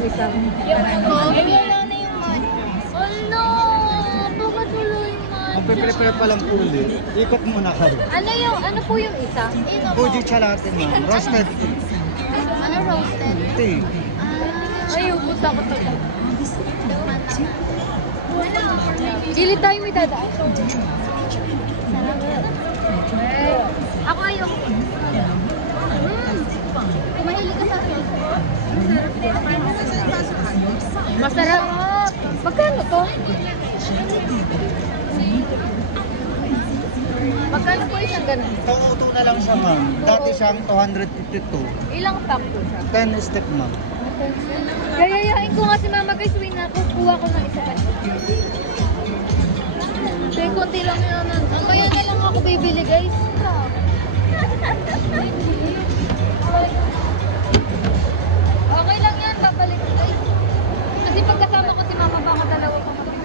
ng isa. Wala na yung man. Ano? Pagkatuloy man. Magpe-prepare pa lang po ulit. Ikot muna kayo. Ano po yung isa? Ito po. Fuji chalate ma'am. Roasted Ano roasted? tea. Ay, ubus ako to. Gili tayo may dadaan. Ako ayoko. Mahilig ka sa Masarap. Magkano to? Magkano po isang ganun? Tauto na lang siya ma'am. Dati siyang 252. Ilang pack po siya? 10 step ma'am. Gayayain ko nga si Mama guys, win na ako. Kuha ko ng isa pa. Sige, konti lang yun. Ang kaya na lang ako bibili guys. Okay lang yan, babalik ko guys. Kasi pagkasama ko si Mama, baka dalawa ko